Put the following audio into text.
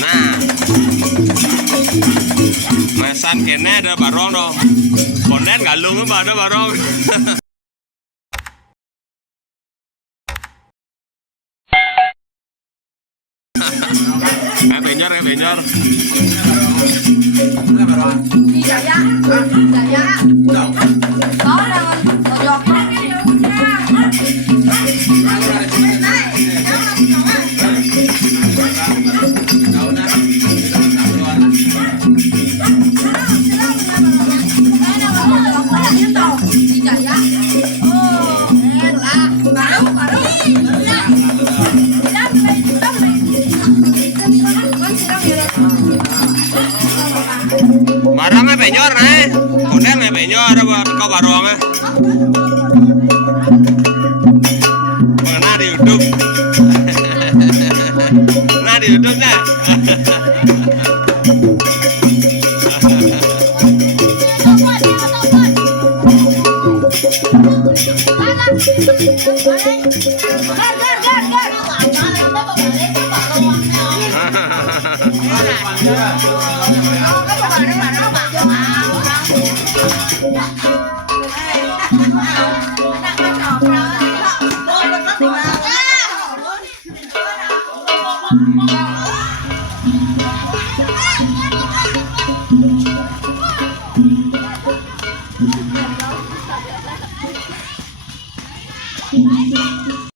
Nah, mesan kene ada barong dong. Konen galung ada barong. Penyor. Dạ dạ. Dạ dạ. Có đâu anh. Giọt đó. Barangnya penyor nih, konen nggak penyor buat kau barangnya. Pernah di YouTube, nah di YouTube nggak? Hahaha.